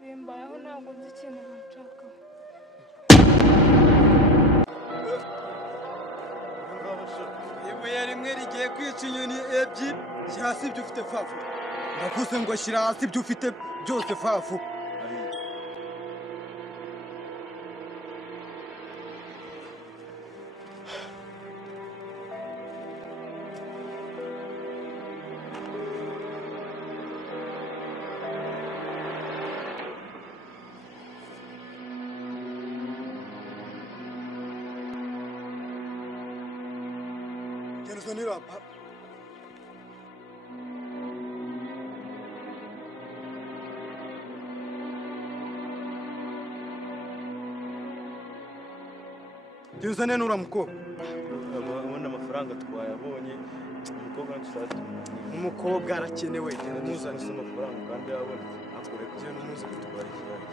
bimbayeho ntabwo nzi ikintu nshaka. ibuye rimwe rigiye kwica inyoni ebyiri. Shyira hasi ibyo ufite fafu. Ndavuze ngo shyira hasi ibyo ufite byose fafu. Sonira pa. Tuzane nura mukobwa. Abona amafaranga twayabonye. Umukobwa nshaka. Umukobwa arakenewe. Muzane amafaranga kandi yabonye. Akoreka. Genda umuzane twari cyane.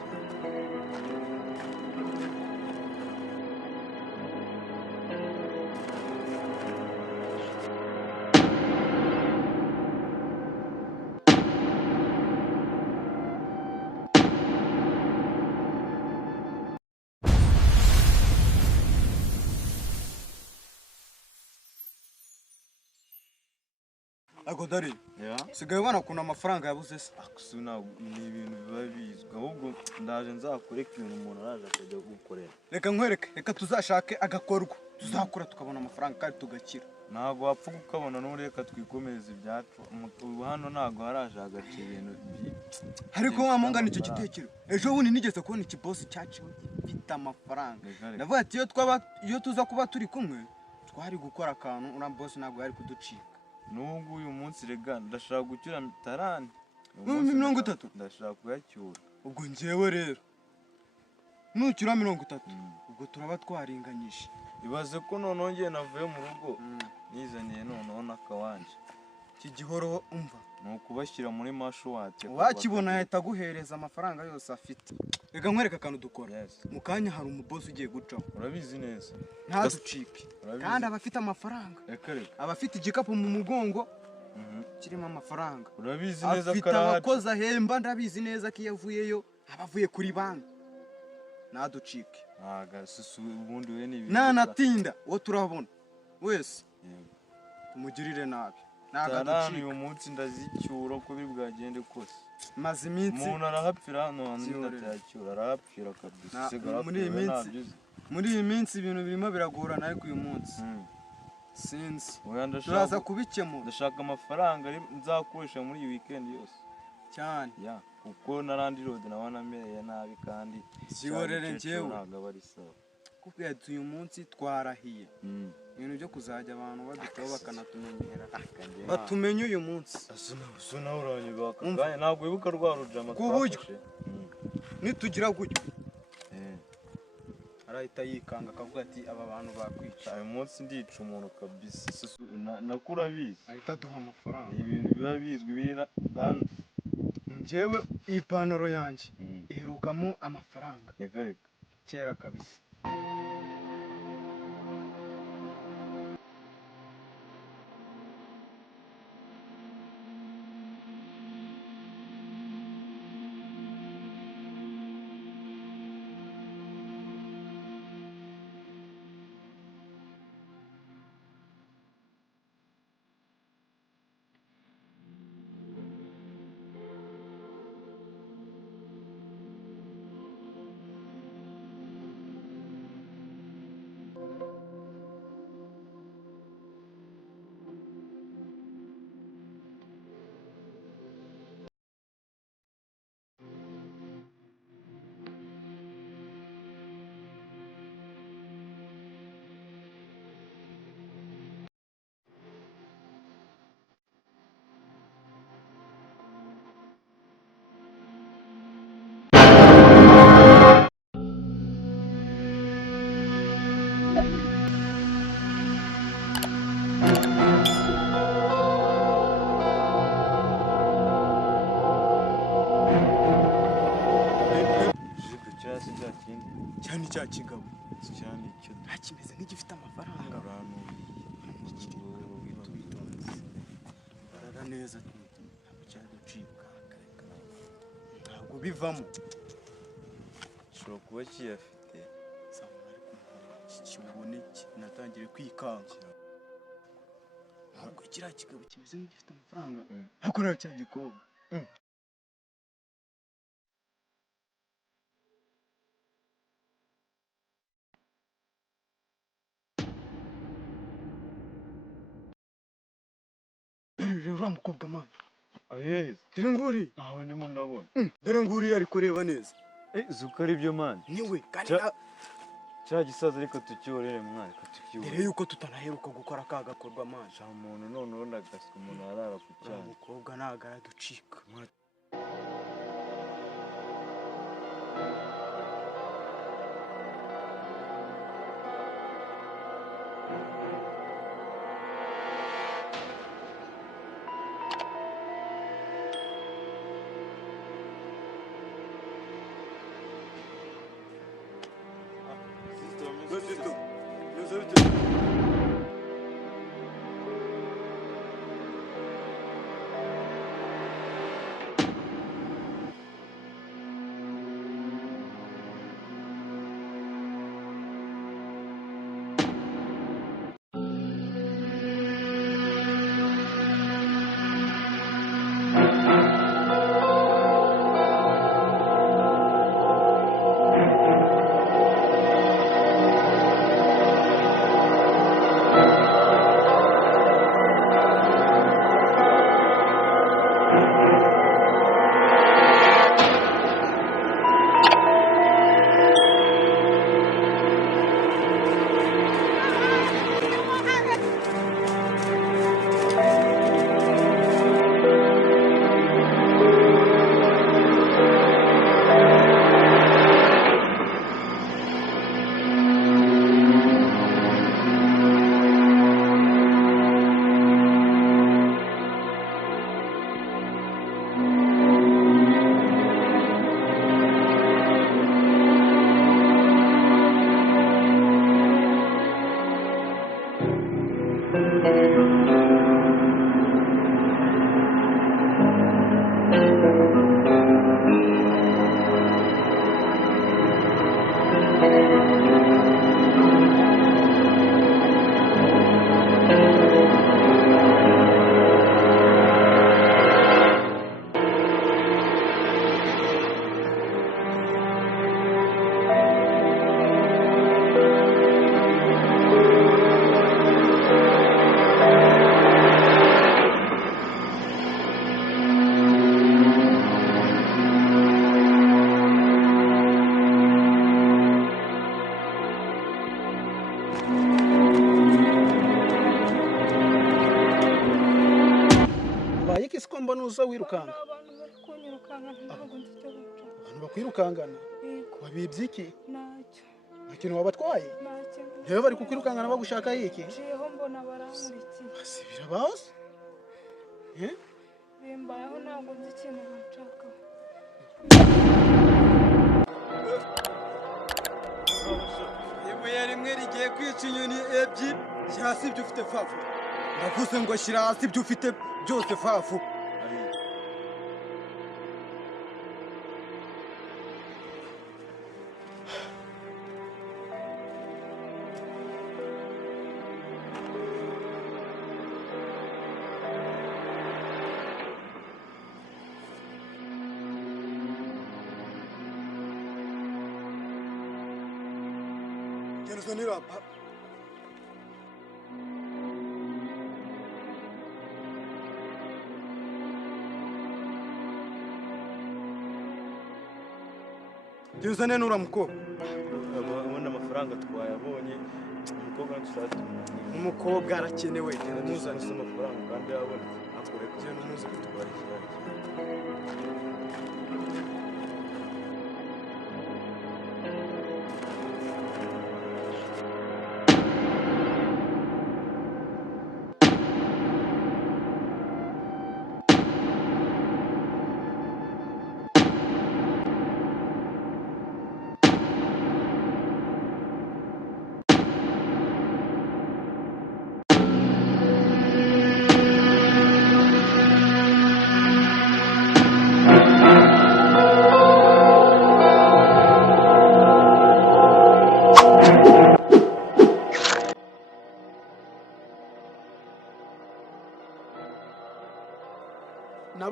Agodari. Sigaye ubona kuna amafaranga yabuze se. Akusuna ni ibintu biba bizwe. Ahubwo ndaje nzakoreka ibintu umuntu araje akajya gukorera. Reka nkwereke, reka tuzashake agakorwa. Tuzakura tukabona amafaranga kandi tugakira. Ntago wapfa kukabona no reka twikomereza ibyacu. Hano ntago haraje agace ibintu ariko wamungana icyo gitekero. Ejo bundi nigeze kubona ikibosi cyaciwe gifite amafaranga. Ndavuga ati iyo tuza kuba turi kumwe twari gukora akantu ura boss ntago yari kuducika. Nubwo uyu munsi rega ndashaka gucyura mitarani 30 ndashaka kuyacyura. Ubwo njewe rero nucyura 30 ubwo turaba twaringanyisha. Ibaze ko nonongeye navuye mu rugo nizaniye noneho nakawanje. Iki gihoro umva nukubashyira muri mashwate. Wakibona yahita guhereza amafaranga yose afite. Reka nkwereka akantu dukora. Mu kanya hari umuboss ugiye gucaho. Urabizi neza. Ntaducike. Kandi abafite amafaranga. Abafite igikapu mu mugongo kirimo amafaranga. Urabizi neza afite abakozi ahemba ndabizi neza ko yavuyeyo abavuye kuri banki. Ntaducike. Susu ubundi we ni natinda wo turabona wese umugirire nabi. Nagaducike uyu munsi ndazicyura uko bibwagende kose. Maze iminsi umuntu arahapfira hano ndacyura arahapfira kabisa. Muri iyi minsi ibintu birimo biragorana ariko uyu munsi sinzi turaza kubikemura. Ndashaka amafaranga nzakoresha muri iyi weekend yose cyane kuko narandi road nabana mereye nabi kandi ziworere njyewe ntago bari sawa. Kubera uyu munsi twarahiye ibintu byo kuzajya abantu badutaho bakanatumenyera batumenye uyu munsi. Suna uranye bakaganya ntabwo wibuka rwaruja amatwafashe nitugira gutyo arahita yikanga akavuga ati aba bantu bakwica. Uyu munsi ndica umuntu kabisa. Nakura bizi ahita duha amafaranga. Ibintu biba bizwi birira njyewe ipantaro yanjye iherukamo amafaranga kera kabisa. cyane cya kigabo cyane icyo kimeze nk'igifite amafaranga abantu barara neza cyaducibwa ntabwo bivamo. Shobora kuba kiyafite. Kiboneke natangire kwikanga. Ntabwo kiriya kigabo kimeze nk'igifite amafaranga. Hakorera cya gikobwa. Uriya mukobwa mani. Aheza. Dore nguri. Aho ndimo ndabona. Dore nguri ari kureba neza. Zuko ari byo mani. Niwe kandi cya gisaza ariko tukiyorere mwana tukiyorere. mbere yuko tutanaheruka gukora ka gakorwa mani. Sha umuntu none ubundi agasika umuntu arara ku cyane. Umukobwa ntago araducika. mbona uza wirukanga. Abantu bari kunyirukanga ntabwo ndicyo guca. Abantu bakwirukangana. Yego. Wabibye iki? Ntacyo. Nta kintu wabatwaye? Ntacyo. Rero bari kukwirukangana bagushaka iki? Njiyeho mbona barankurikiye. Si birabaho? Bimbayeho ntabwo nzi ikintu banshakaho. Ibuye rimwe rigiye kwica inyoni ebyiri. Shyira hasi ibyo ufite fafu. Ndavuze ngo shyira hasi ibyo ufite byose fafu. Uzanira hapa. Uzane nura mukobwa. Abona amafaranga twayabonye. Umukobwa nshatse. Umukobwa arakenewe. Muzane amafaranga kandi yabonetse. Akoreka cyo n'umuzi bitwara cyane.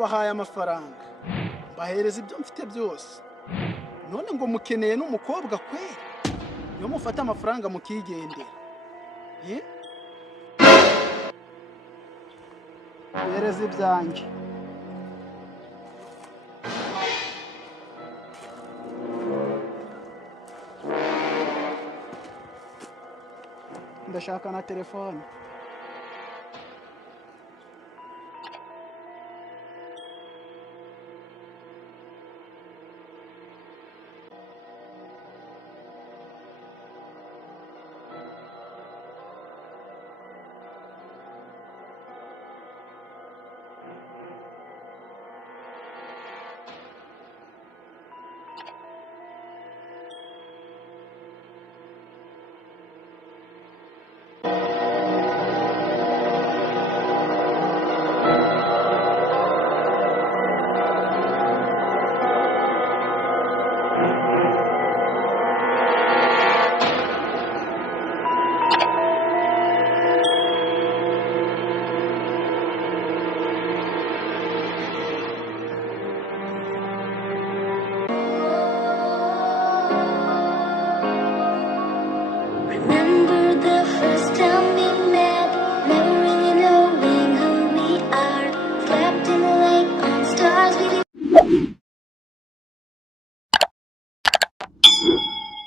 nabahaye amafaranga mbahereza ibyo mfite byose, none ngo mukeneye n'umukobwa kweri? Iyo mufata amafaranga mukigendera, hereza ibyanjye. Ndashaka na telefone.